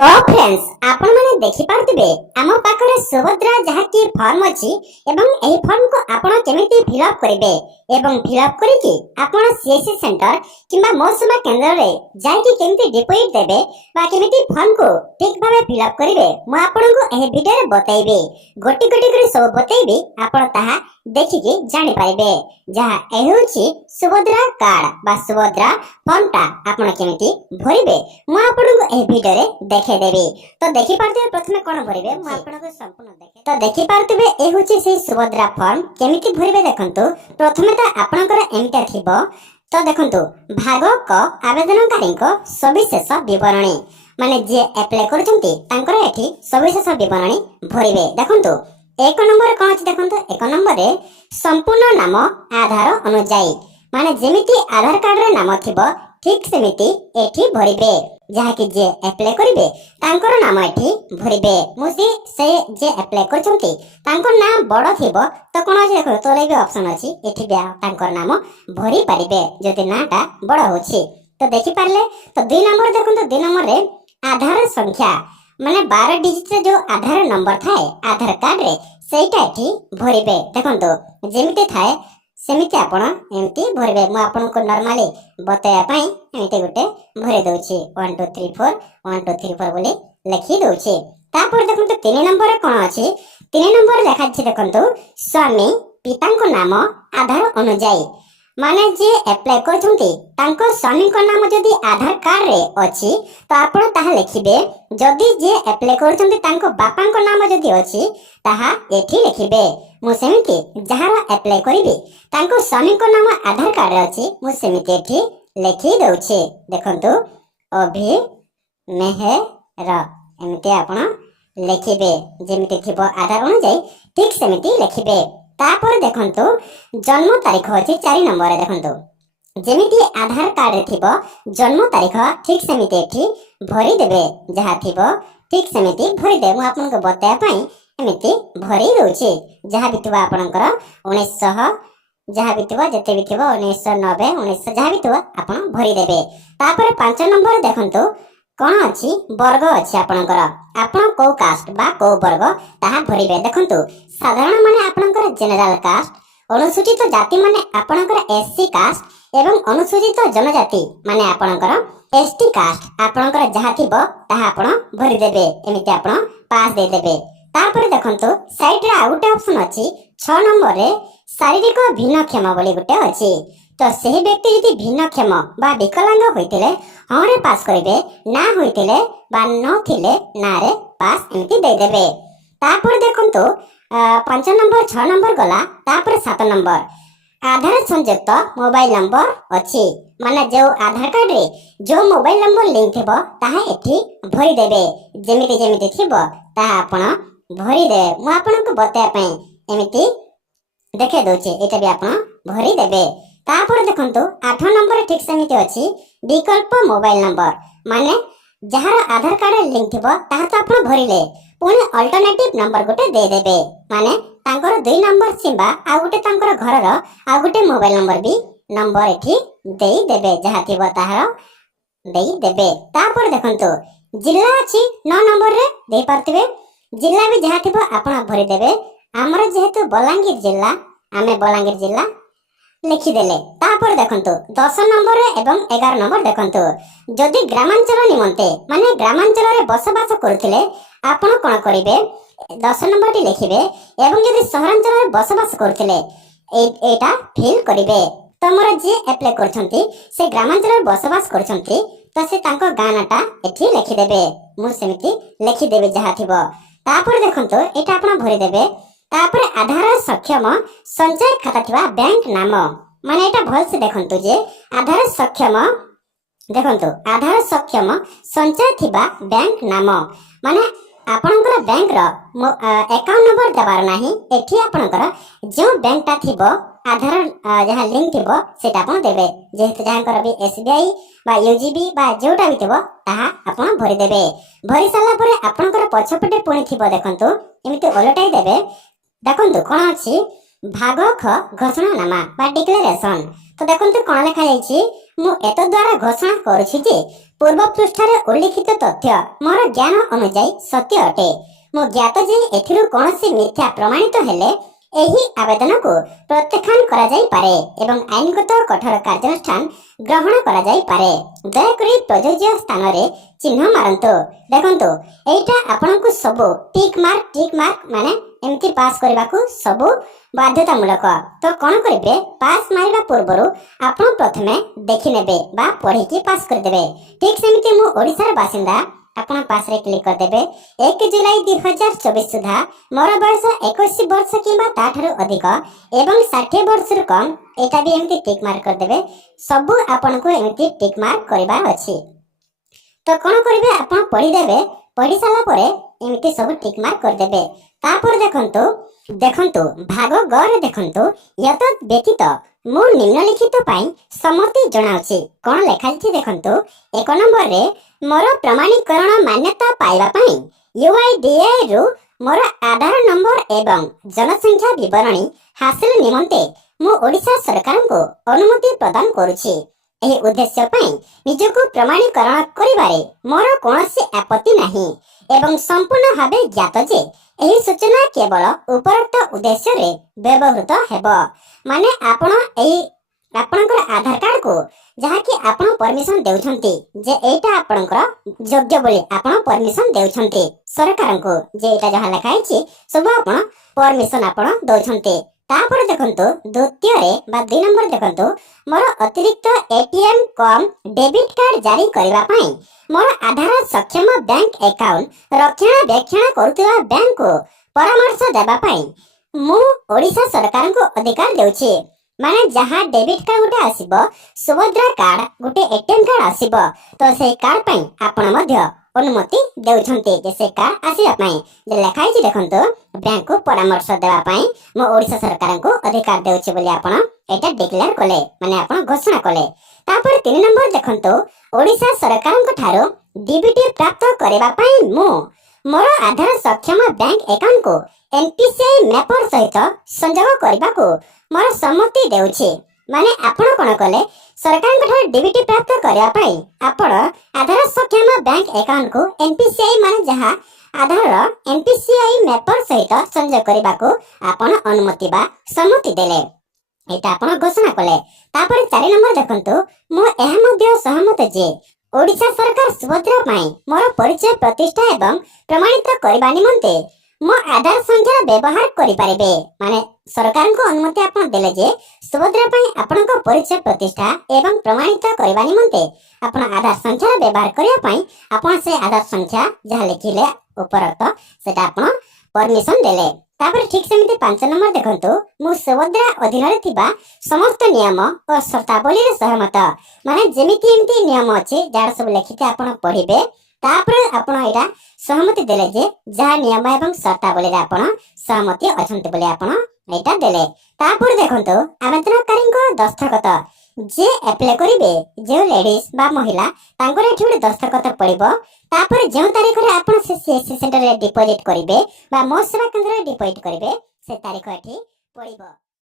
तो फ्रेंड्स आपण माने देखि पारथिबे आम पाखरे सुभद्रा जहाँकि फॉर्म अछि एवं एही फॉर्म को आपण केमिति फिलअप करिवे एवं फिलअप करिकि आपण सीएससी सेंटर किंबा मोर सेवा केंद्र रे जाइकि केमिति डिपॉजिट देबे बा केमिति फॉर्म को ठीक भाबे फिलअप करिवे म आपण को एही वीडियो रे बताइबे गोटी गोटी करे सब बताइबे आपण ताहा देखिकि जानि पाइबे जहा एही होछि सुभद्रा कार्ड बा सुभद्रा फॉर्म टा आपण केमिति भरिबे म आपण को एही वीडियो रे देखे देबी। तो देखि पारथिबे प्रथमे कोन भरिबे म आपण को संपूर्ण देखे तो देखि पारथिबे ए होछि से सुभद्रा फॉर्म केमिति भरिबे देखंतु प्रथमे त आपणकर एमिटा थिबो तो देखंतु भाग क आवेदनकारी को सविशेष विवरणी माने जे अप्लाई करछंती तांकर एठी सविशेष विवरणी भरिबे देखंतु एक नंबर कोन अछि देखंतु एक नंबर रे संपूर्ण नाम आधार अनुसार माने जेमिति आधार कार्ड रे नाम थिबो ठीक सेमिति एठी भरिबे जहा कि जे अप्लाई करिवे तांकर नाम एठी भरिबे मुसी से जे अप्लाई करछंती तांकर नाम बड़ थिबो तो कोन अछि देखो तोरे भी ऑप्शन अछि एठी बे तांकर नाम भरि पारिबे जदि नाटा बड़ होछि तो देखि पारले तो 2 नंबर देखंतु 2 नंबर रे आधार संख्या माने 12 डिजिट रे जो आधार नंबर थाए आधार कार्ड रे सेटा एठी भरिबे देखंतु जेमिति थाए सेमिति आपण एमिति भरबे म आपण को नॉर्मली बताया पई एमिति गुटे भरे दउछि 1 2 3 4 1 2 3 4 बोली लिखि दउछि तापर देखंतु 3 नंबर रे कोन अछि 3 नंबर लेखा अछि देखंतु स्वामी पिता को नाम आधार अनुसार माने जे अप्लाई करछंती तांको स्वामी को नाम जदी आधार कार्ड रे अछि तो आपण ताहा लिखिबे जदी जे अप्लाई करछंती तांको बापा को नाम जदी अछि ताहा एठी लिखिबे मु सेमिति जहार अप्लाई करिबे तांको स्वामी को नाम आधार कार्ड रे अछि मु सेमिति एठी लिखि दउछि देखंतु अभि मेहर एमिति आपण लिखिबे जेमिति थिबो आधार अनुसार ठीक सेमिति लिखिबे तापर देखंतु जन्म तारीख अछि 4 नंबर रे देखंतु जेमिति आधार कार्ड रे थिबो जन्म तारीख ठीक सेमिति एठी भरि देबे जहा थिबो ठीक सेमिति भरि दे मु आपन को बताया पई एमिति भरि दउछि जहा बितबा आपनकर 1900 जहा बितबा जते बितबा 1990 1900 जहा बितबा आपन भरि देबे तापर 5 नंबर देखंतु कोन अछि वर्ग अछि आपनकर आपन को कास्ट बा को वर्ग ताहा भरिबे देखंतु साधारण माने आपनकर जनरल कास्ट अनुसूचित जाति माने आपनकर एससी कास्ट एवं अनुसूचित जनजाति माने आपनकर एसटी कास्ट आपनकर जहा थिबो ताहा आपण भरि देबे एमिति आपण पास दे देबे तापर देखंतु साइड रे आउट ऑप्शन अछि 6 नंबर रे शारीरिक भिन्नक्षम बोली गुटे अछि तो सही व्यक्ति यदि भिन्नक्षम बा विकलांग होइतिले हरे पास करिवे ना होइतिले बा न थिले ना रे पास एमिति दे देबे तापर देखंतु 5 नंबर 6 नंबर गला तापर 7 नंबर आधार संयुक्त मोबाइल नंबर अछि माने जो आधार कार्ड रे जो मोबाइल नंबर लिंक थिबो ताहा एठी भरि देबे जेमिति जेमिति थिबो ताहा आपण भरि दे मु आपण को बताया पई एमिति देखे दउछि एटा भी आपण भरि देबे तापर देखंतु 8 नंबर ठीक सेमिति अछि विकल्प मोबाइल नंबर माने जहार आधार कार्ड लिंक थिबो ताहा तो आपण भरिले पुनी अल्टरनेटिव नंबर गोटे दे देबे माने तांकर 2 नंबर सिंबा आ गोटे तांकर घरर आ गोटे मोबाइल नंबर भी नंबर एठी देई देबे जहा थिबो ताहार देई देबे तापर देखंतु जिल्ला अछि 9 नंबर रे देई परथिबे जिल्ला भी जहा थिबो आपण भरि देबे हमर जेहेतु बलांगीर जिल्ला आमे बलांगीर जिल्ला लिखि देले तापर देखंतु 10 नंबर रे एवं 11 नंबर देखंतु जदि ग्रामांचल निमंते माने ग्रामांचल रे बसवास करथिले आपण कोन करिवे 10 नंबर टी लिखिबे एवं यदि शहरांचल रे बसवास करथिले एटा फिल करिवे तमरा जे अप्लाई करछंती से ग्रामांचल रे बसवास करछंती तो से तांको गानाटा एठी लिखि देबे मु सेमिति लिखि देबे जहा थिबो तापर देखंतु एटा आपण भरि देबे तापर आधार सक्षम संचय खाता थिबा बैंक नाम माने एटा भल से देखंतु जे आधार सक्षम देखंतु आधार सक्षम संचय थिबा बैंक नाम माने आपनकर बैंक रो अकाउंट नंबर दबार नाही एठी आपनकर जो बैंक ता थिबो आधार जहा लिंक थिबो सेटा आपण देबे जेहेतु जहांकर भी एसबीआई बा यूजीबी बा जोटा भी थिबो ताहा आपण भरि देबे भरि साला परे आपनकर पछपटे पुणी थिबो देखंतु एमिति ओलटाई देबे देखंतु कोन अछि भाग ख घोषणानामा बा डिक्लेरेशन। तो देखंतु कोन लेखा जायछि मु एत द्वारा घोषणा करूछि जे पूर्व पृष्ठरे उल्लिखित तथ्य मोर ज्ञान अनुसार सत्य अटे। मु ज्ञात जे एथिरु कोनोसी मिथ्या प्रमाणित हेले एही आवेदन को प्रत्याख्यान करा जाई पारे एवं आईनगत कठोर कार्यानुष्ठान ग्रहण करा जाई पारे। दयाकरी प्रयोज्य स्थान रे चिन्ह मारंतु। देखंतु एटा आपनकु सबु टिक मार्क माने एमती पास करबा को सबु बाध्यतामूलक। तो कौन करेंगे पास मारिबा पूर्वरु आपण प्रथमे देखि नेबे बा पढ़ी की पास कर देबे। ठीक सेमिति मु ओडिसार बासिंदा आपण पास रे क्लिक कर देबे। 1 जुलाई 2024 सुधा मोर बयस 21 वर्ष किबा ताठारु अधिक एवं 60 वर्ष रु कम एटा भी एमती टिक मार्क कर देबे। सबु आपण को एमती टिक मार्क करबा अछि। तो कौन करेंगे आपण पढ़ी देबे। पढ़ी साला परे एमती सब टिक मार्क कर देबे। तापर देखंतु भाग ग रे देखंतु यत व्यतीत मु निम्नलिखित पाई सम्मति जणाउछि। कोन लेखाछि देखंतु 1 नंबर रे मोर प्रमाणीकरण मान्यता पाइबा पाई यूआईडीएआई रु मोर आधार नंबर एवं जनसंख्या विवरणी हासिल निमंते मु ओडिशा सरकार को अनुमति प्रदान करूछि। एही उद्देश्य पाई निजको प्रमाणीकरण करिबारे मोर कोनोसी आपत्ति नाही एवं संपूर्ण भाबे ज्ञात जे एही सूचना केवल उपरोक्त उद्देश्य रे व्यवहृत हेबो। माने आपण एही आपनकर आधार कार्ड को जहा कि आपण परमिशन देउछंती जे एटा आपनकर योग्य बोली आपण परमिशन देउछंती सरकार को जे एटा जहा लिखाइछि सब आपण परमिशन आपण दोछंती। तापर देखंतु द्वितीय रे बा 2 नंबर देखंतु मोर अतिरिक्त एटीएम कम डेबिट कार्ड जारी करबा पई मोर आधार सक्षम बैंक अकाउंट रक्षणाबेक्षण करुवा बैंक को परामर्श देबा पई मु ओडिशा सरकार को अधिकार देउछि। माने जहा डेबिट कार्ड गुटे आसीबो सुभद्रा कार्ड गुटे एटीएम कार्ड आसीबो तो से कार्ड पई आपण मध्य अनुमति देउछंती जे से कार्ड आसीबा पई जे लेखाइछि देखंतु बैंक को परामर्श देबा पई मो ओडिशा सरकार को अधिकार देउछि बोली आपण एटा डिक्लेयर कले माने आपण घोषणा कले। तापर 3 नंबर देखंतु ओडिशा सरकार को ठारो डीबीटी प्राप्त करबा पई मु मोर आधार सक्षम बैंक अकाउंट को एनपीसीआई मैपर सहित संयोग करबा को मोर सम्मति देउछि। माने आपण कोन कले सरकार को ठारो डीबीटी प्राप्त करबा पई आपण आधार सक्षम बैंक अकाउंट को एनपीसीआई माने जहा आधार एनपीसीआई मैपर सहित संयोग करबा को आपण अनुमति बा सम्मति देले एटा आपण घोषणा कले। तापर 4 नंबर देखंतु मु एहा मध्ये सहमत जे ओडिशा सरकार सुभद्रा पाई मोर परिचय प्रतिष्ठा एवं प्रमाणित करबा निमंते मो आधार संख्या व्यवहार करि पारिबे। माने सरकार को अनुमति आपण देले जे सुभद्रा पाई आपण को परिचय प्रतिष्ठा एवं प्रमाणित करबा निमंते आपण आधार संख्या व्यवहार करिया पाई आपण से आधार संख्या जहा लिखिले उपरत सेटा आपण परमिशन देले। तापर ठीक सेमिति 5 नंबर देखंतु मु सुभद्रा अधीन रे थिबा समस्त नियम और शर्तावली रे सहमत। माने जेमिति एमिति नियम अछि जार सब लिखिते आपण पढिबे तापर आपण एटा सहमति देले जे जहा नियम एवं शर्तावली रे आपण सहमति अछंती बोले आपण एटा देले। तापर देखंतु आवेदनकारी को दस्तखत जे अप्लाई करिवे जे लेडीज बा महिला तांकर एठी गोटे दस्तखत पड़िबो। तापर जे तारीख रे आपण से सीएससी सेंटर रे डिपॉजिट करिवे बा मो सेवा केंद्र रे डिपॉजिट करिवे से तारीख एठी पड़िबो।